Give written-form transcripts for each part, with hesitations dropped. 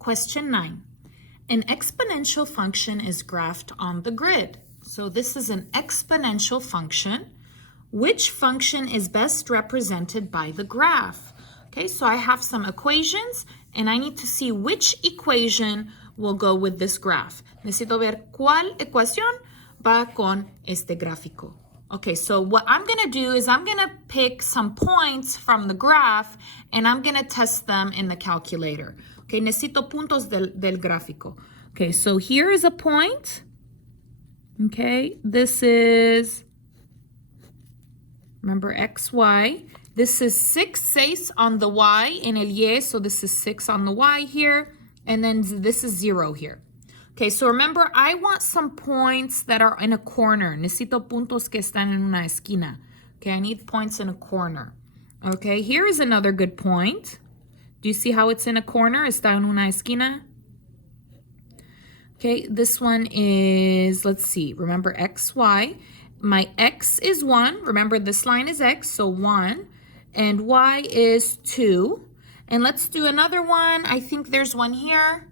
Question 9. An exponential function is graphed on the grid. So this is an exponential function. Which function is best represented by the graph? Okay, so I have some equations and I need to see which equation will go with this graph. Necesito ver cuál ecuación va con este gráfico. Okay, so what I'm gonna do is I'm gonna pick some points from the graph and I'm gonna test them in the calculator. Okay, necesito puntos del gráfico. Okay, so here is a point. Okay, this is, remember XY. This is 6 on the Y in el Y, so this is 6 on the Y here, and then this is 0 here. Okay, so remember, I want some points that are in a corner. Necesito puntos que están en una esquina. Okay, I need points in a corner. Okay, here is another good point. Do you see how it's in a corner? Está en una esquina. Okay, this one is, let's see, remember XY. My X is 1. Remember, this line is X, so 1. And Y is 2. And let's do another one. I think there's one here,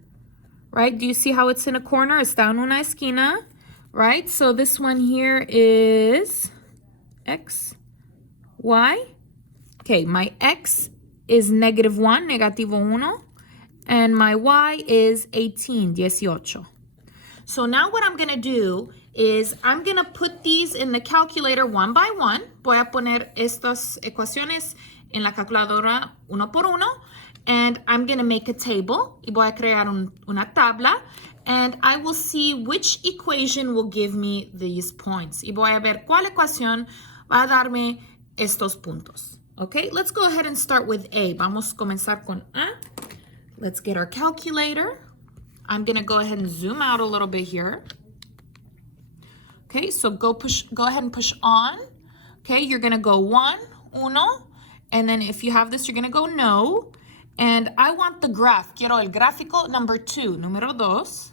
right? Do you see how it's in a corner? Está en una esquina, right? So this one here is X, Y. Okay, my X is -1, negativo 1. And my Y is 18, 18. So now what I'm going to do is I'm going to put these in the calculator one by one. Voy a poner estas ecuaciones en la calculadora uno por uno. And I'm going to make a table. Y voy a crear una tabla. And I will see which equation will give me these points. Y voy a ver cuál ecuación va a darme estos puntos. Okay, let's go ahead and start with A. Vamos a comenzar con A. Let's get our calculator. I'm going to go ahead and zoom out a little bit here. Okay, so go ahead and push on. Okay, you're going to go 1, uno. And then if you have this, you're going to go no. And I want the graph. Quiero el gráfico number 2, número 2.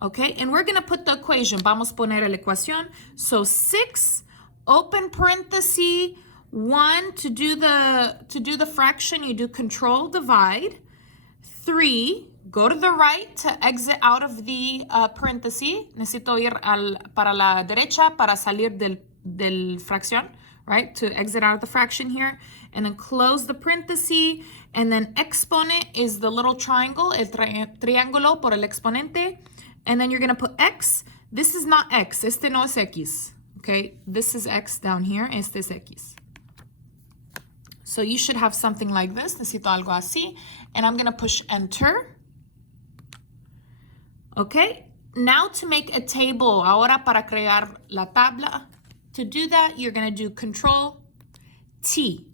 Okay, and we're going to put the equation. Vamos a poner la ecuación. So 6, open parenthesis, 1, to do the fraction, you do control divide. 3, go to the right to exit out of the parenthesis. Necesito ir para la derecha para salir del fracción, right? To exit out of the fraction here. And then close the parenthesis. And then exponent is the little triangle, el triángulo por el exponente. And then you're going to put X. This is not X. Este no es X. Okay? This is X down here. Este es X. So you should have something like this. Necesito algo así. And I'm going to push enter. Okay. Now to make a table. Ahora para crear la tabla. To do that, you're going to do Control T.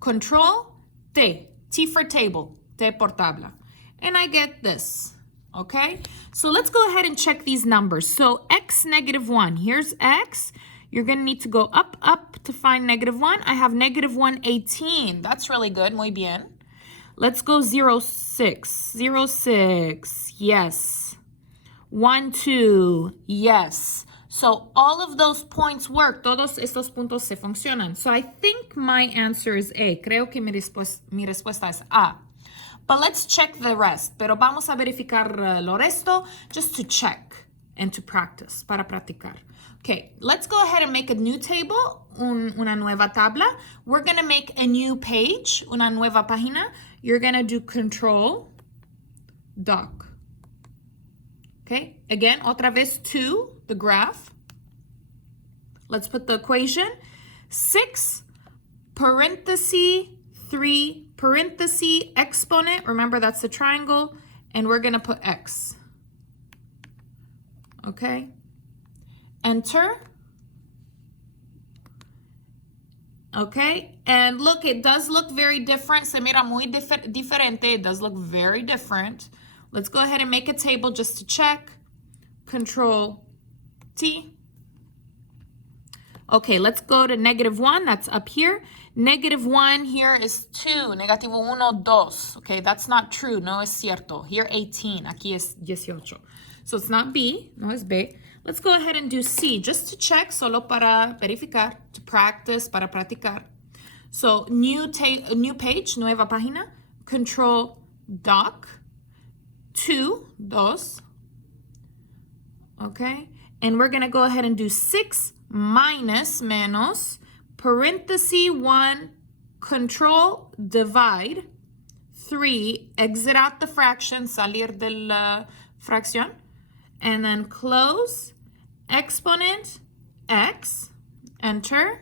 Control T. T for table. T por tabla. And I get this. Okay. So let's go ahead and check these numbers. So X -1. Here's X. You're going to need to go up to find -1. I have -1, 18. That's really good. Muy bien. Let's go 0, 6. 0, 6. Yes. 1, 2. Yes. So all of those points work. Todos estos puntos se funcionan. So I think my answer is A. Creo que mi respuesta es A. But let's check the rest. Pero vamos a verificar lo resto just to check and to practice, para practicar. Okay, let's go ahead and make a new table, una nueva tabla. We're going to make a new page, una nueva página. You're going to do Control Doc. Okay, again, otra vez to the graph. Let's put the equation. 6, parenthesis, 3, parenthesis, exponent. Remember, that's the triangle. And we're going to put X. Okay. Enter. Okay, and look, it does look very different. Se mira muy diferente. It does look very different. Let's go ahead and make a table just to check. Control T. Okay, let's go to -1. That's up here. -1 here is 2. Negativo 1, 2. Okay, that's not true. No es cierto. Here 18. Aquí es 18. So it's not B. No es B. Let's go ahead and do C just to check, solo para verificar, to practice, para practicar. So new page, nueva página, Control doc, 2, okay? And we're gonna go ahead and do 6 minus, menos, parenthesis 1, control, divide, 3, exit out the fraction, salir de la fracción, and then close, exponent, x, enter.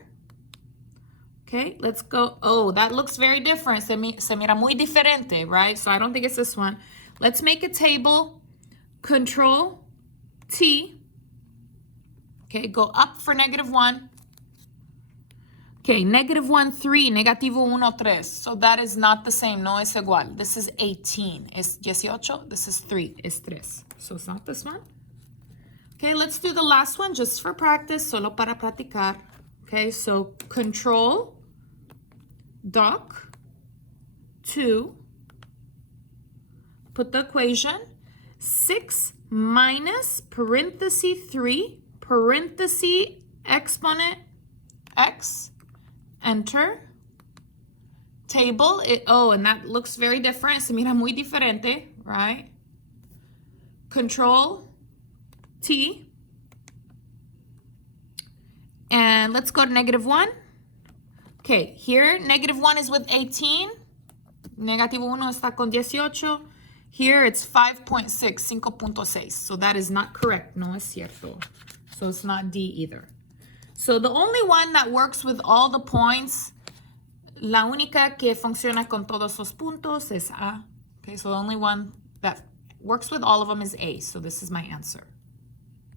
Okay, let's go. Oh, that looks very different. Se mira muy diferente, right? So I don't think it's this one. Let's make a table. Control T. Okay, go up for -1. Okay, -1, 3, negativo 1, 3. So that is not the same. No es igual. This is 18. Es 18. This is 3. Es 3. So it's not this one. Okay, let's do the last one just for practice. Solo para practicar. Okay, so control doc 2. Put the equation. 6 minus parenthesis 3, parenthesis exponent x, enter. Table, and that looks very different. Se mira muy diferente, right? Control T. And let's go to -1. Okay, here, -1 is with 18. Negativo 1 está con 18. Here, it's 5.6, 5.6. So that is not correct. No es cierto. So it's not D either. So the only one that works with all the points, la única que funciona con todos los puntos es A. Okay, so the only one that works with all of them is A. So this is my answer.